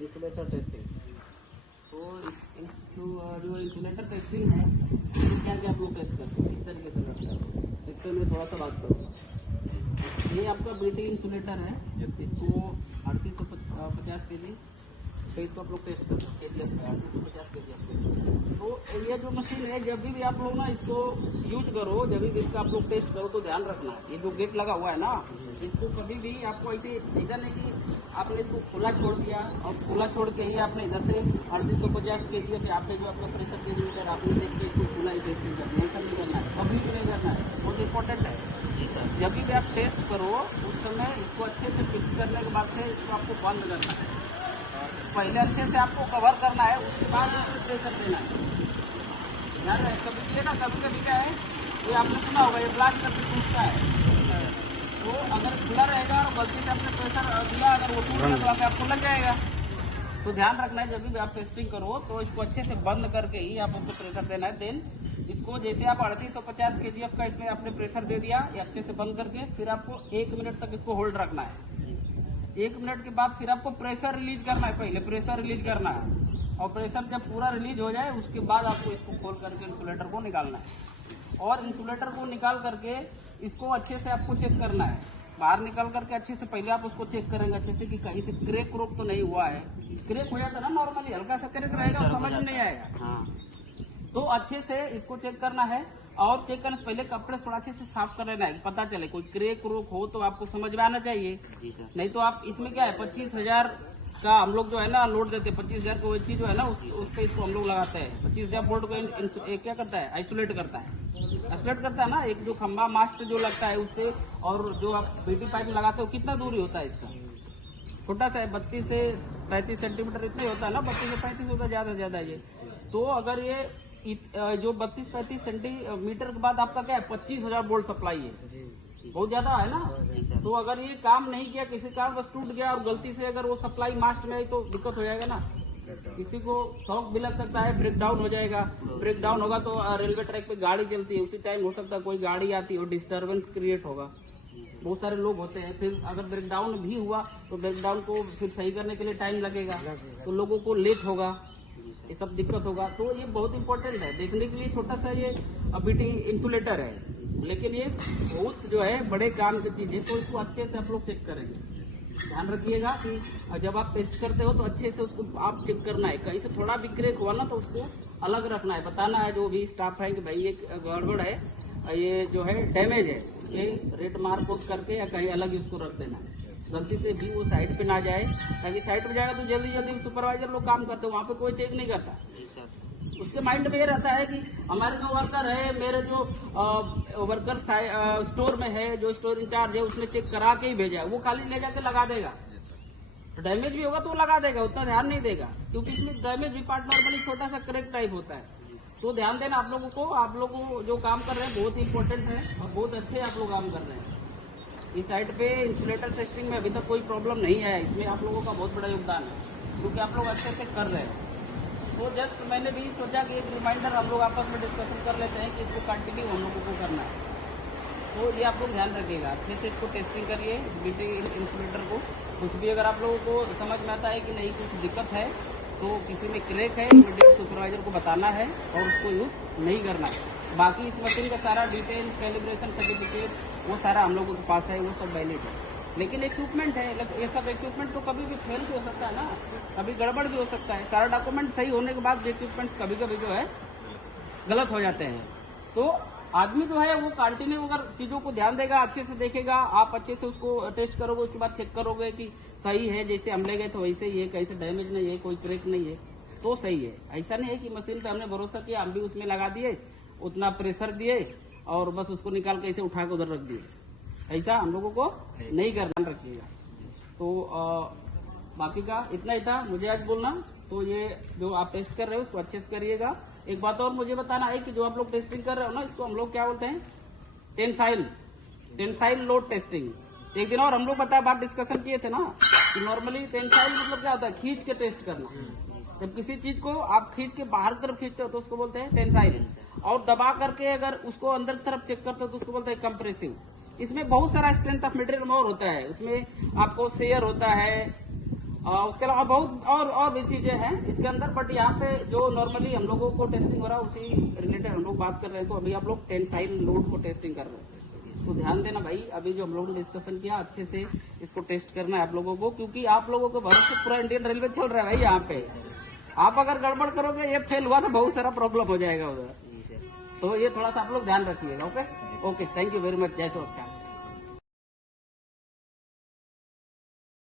Insulator testing. तो जो insulator testing है क्या क्या आप लोग टेस्ट करते हैं, किस तरीके से करते हैं, इस पर मैं थोड़ा सा बात करूँगा। ये आपका बीटी इंसुलेटर है, इसको 3850 kg तो इसको आप लोग टेस्ट करते हैं, KGF में 3850 kg। तो ये जो मशीन है जब भी आप लोग ना इसको यूज करो, जब भी इसका आप लोग टेस्ट करो तो ध्यान रखना है, ये जो गेट लगा हुआ है ना, इसको कभी भी आपको ऐसा नहीं कि आपने इसको खुला छोड़ दिया और खुला छोड़ के ही आपने इधर से 3850 kg पे आपने जो आपका प्रेशर केजीमीटर आपने देख के इसको खुला ही टेस्टिंग करना है, ऐसा नहीं करना है, कभी भी नहीं करना है, बहुत इंपॉर्टेंट है। जब भी आप टेस्ट करो उस समय इसको अच्छे से फिक्स करने के बाद से इसको आपको बंद करना है, पहले अच्छे से आपको कवर करना है, उसके बाद इसमें प्रेशर देना है। यार कभी भी ना, कभी कभी क्या है, ये आपने सुना होगा, ये ब्लास्ट करके टूटता है, तो अगर खुला रहेगा और गलती से आपने प्रेशर दिया, अगर वो टूट गया तो आगे आपको लग जाएगा। तो ध्यान रखना है जब भी आप टेस्टिंग करो तो इसको अच्छे से बंद करके ही आप उसको प्रेशर देना है। देन इसको जैसे आप 3850 kgf का इसमें आपने प्रेशर दे दिया, ये अच्छे से बंद करके फिर आपको 1 मिनट तक इसको होल्ड रखना है। 1 मिनट के बाद फिर आपको प्रेशर रिलीज करना है, पहले प्रेशर रिलीज करना है, और प्रेशर जब पूरा रिलीज हो जाए उसके बाद आपको इसको खोल करके इंसुलेटर को निकालना है। और इंसुलेटर को निकाल करके इसको अच्छे से आपको चेक करना है, बाहर निकाल करके अच्छे से पहले आप उसको चेक करेंगे अच्छे से कि कहीं से क्रैक व्रोक तो नहीं हुआ है। क्रैक हो जाता है ना नॉर्मली, हल्का सा क्रैक रहेगा, समझ में नहीं आएगा। तो अच्छे से इसको चेक करना है, और चेक करने से पहले कपड़े थोड़ा अच्छे से साफ कर लेना है, पता चले कोई क्रैक व्रोक हो तो आपको समझ में आना चाहिए। नहीं तो आप इसमें क्या है 25,000 का हम लोग जो है ना लोड देते हैं, 25,000 को चीज जो है ना उस पे इसको हम लोग लगाते हैं। 25,000 वोल्ट को क्या करता है, आइसोलेट करता है ना, एक जो खंबा मास्ट जो लगता है उससे, और जो आप बीटी पाइप लगाते हो कितना दूरी होता है इसका, छोटा सा है, 32 से 35 सेंटीमीटर इतने होता है ना, 32 से 35 होता है ज्यादा से ज्यादा ये। तो अगर ये जो 32-35 सेंटीमीटर के बाद आपका क्या है 25,000 वोल्ट सप्लाई है, बहुत ज्यादा है ना। तो अगर ये काम नहीं किया, किसी कारण बस टूट गया और गलती से अगर वो सप्लाई मास्ट में आई तो दिक्कत हो जाएगा ना, किसी को शॉक भी लग सकता है, ब्रेक डाउन हो जाएगा। ब्रेक डाउन होगा तो रेलवे ट्रैक पे गाड़ी चलती है, उसी टाइम हो सकता है कोई गाड़ी आती है और डिस्टर्बेंस क्रिएट होगा, बहुत सारे लोग होते हैं, फिर अगर ब्रेक डाउन भी हुआ तो ब्रेक डाउन को फिर सही करने के लिए टाइम लगेगा, तो लोगों को लेट होगा, ये सब दिक्कत होगा। तो ये बहुत इंपॉर्टेंट है, देखने के लिए छोटा सा ये बीटी इंसुलेटर है, लेकिन ये बहुत जो है बड़े काम की चीज है, तो इसको अच्छे से आप लोग चेक करेंगे। ध्यान रखिएगा कि जब आप टेस्ट करते हो तो अच्छे से उसको आप चेक करना है, कहीं से थोड़ा भी क्रैक हुआ ना तो उसको अलग रखना है, बताना है जो भी स्टाफ है कि भाई ये गड़बड़ है, ये जो है डैमेज है, ये रेड मार्क आउट करके या कहीं अलग ही उसको रख देना है, गलती से भी वो साइड पे ना जाए, ताकि साइड पे जाएगा तो जल्दी जल्दी सुपरवाइजर लोग काम करते हैं, वहाँ पे कोई चेक नहीं करता। उसके माइंड में ये रहता है कि हमारे जो वर्कर है, मेरे जो वर्कर स्टोर में है, जो स्टोर इंचार्ज है उसने चेक करा के ही भेजा है, वो खाली ले जाके लगा देगा, डैमेज भी होगा तो वो लगा देगा, उतना ध्यान नहीं देगा, क्योंकि इसमें डैमेज भी पार्ट नॉर्मली छोटा सा क्रैक टाइप होता है। तो ध्यान देना आप लोगों को, आप लोग जो काम कर रहे हैं बहुत इंपॉर्टेंट है और बहुत अच्छे आप लोग काम कर रहे हैं। इस साइड पे इंसुलेटर टेस्टिंग में अभी तक कोई प्रॉब्लम नहीं है, इसमें आप लोगों का बहुत बड़ा योगदान है, क्योंकि आप लोग अच्छे से कर रहे हैं। तो जस्ट मैंने भी सोचा कि एक रिमाइंडर हम लोग आपस में डिस्कशन कर लेते हैं कि इसको कंटिन्यू हम लोगों को करना है। तो ये आप लोग ध्यान रखिएगा, अच्छे से इसको टेस्टिंग करिए बीटी इंसुलेटर को। कुछ भी अगर आप लोगों को समझ में आता है कि नहीं कुछ दिक्कत है, तो किसी में क्रैक है, इमीडिएट सुपरवाइजर को बताना है और उसको यूज नहीं करना है। बाकी इस मशीन का सारा डिटेल, कैलिब्रेशन सर्टिफिकेट वो सारा हम लोगों के पास है, वो सब वैलिड है। लेकिन इक्विपमेंट है, ये सब इक्विपमेंट तो कभी भी फेल भी हो सकता है ना, कभी गड़बड़ भी हो सकता है। सारा डॉक्यूमेंट सही होने के बाद इक्विपमेंट्स कभी कभी जो है गलत हो जाते हैं। तो आदमी जो है वो कंटिन्यू अगर चीजों को ध्यान देगा, अच्छे से देखेगा, आप अच्छे से उसको टेस्ट करोगे, उसके बाद चेक करोगे कि सही है, जैसे हम ले गए तो वैसे ही है, कैसे डैमेज नहीं है, कोई क्रैक नहीं है, तो सही है। ऐसा नहीं है कि मशीन पे हमने भरोसा किया, हम भी उसमें लगा दिए, उतना प्रेशर दिए और बस उसको निकाल के ऐसे उठा के उधर रख दिए, ऐसा हम लोगों को नहीं करना, रखिएगा। तो बाकी का इतना ही था मुझे आज बोलना। तो ये जो आप टेस्ट कर रहे हो उसको अच्छे से करिएगा। एक बात और मुझे बताना है कि जो आप लोग टेस्टिंग कर रहे हो ना, इसको हम लोग क्या बोलते हैं, टेंसाइल लोड टेस्टिंग। एक दिन और हम लोग बात डिस्कशन किए थे ना कि नॉर्मली टेंसाइल मतलब क्या होता है, खींच के टेस्ट करना। जब किसी चीज को आप खींच के बाहर की तरफ खींचते हो तो उसको बोलते हैं टेंसाइल, और दबा करके अगर उसको अंदर की तरफ चेक करते हो तो उसको बोलते हैं कंप्रेसिव। इसमें बहुत सारा स्ट्रेंथ ऑफ मटेरियल मोर होता है, उसमें आपको शेयर होता है, उसके अलावा बहुत और भी चीजें हैं इसके अंदर, बट यहाँ पे जो नॉर्मली हम लोगों को टेस्टिंग हो रहा है उसी रिलेटेड हम लोग बात कर रहे हैं। तो अभी आप लोग टेंसाइल लोड को टेस्टिंग कर रहे हैं, तो ध्यान देना भाई। अभी जो हम लोगों ने डिस्कशन किया अच्छे से इसको टेस्ट करना है आप लोगों को, क्योंकि आप लोगों के भरोसे पूरा इंडियन रेलवे चल रहा है भाई। यहाँ पे आप अगर गड़बड़ करोगे, ये फेल हुआ तो बहुत सारा प्रॉब्लम हो जाएगा उधर। तो ये थोड़ा सा आप लोग ध्यान रखिएगा। Okay, thank you very much. जय सुरक्षा।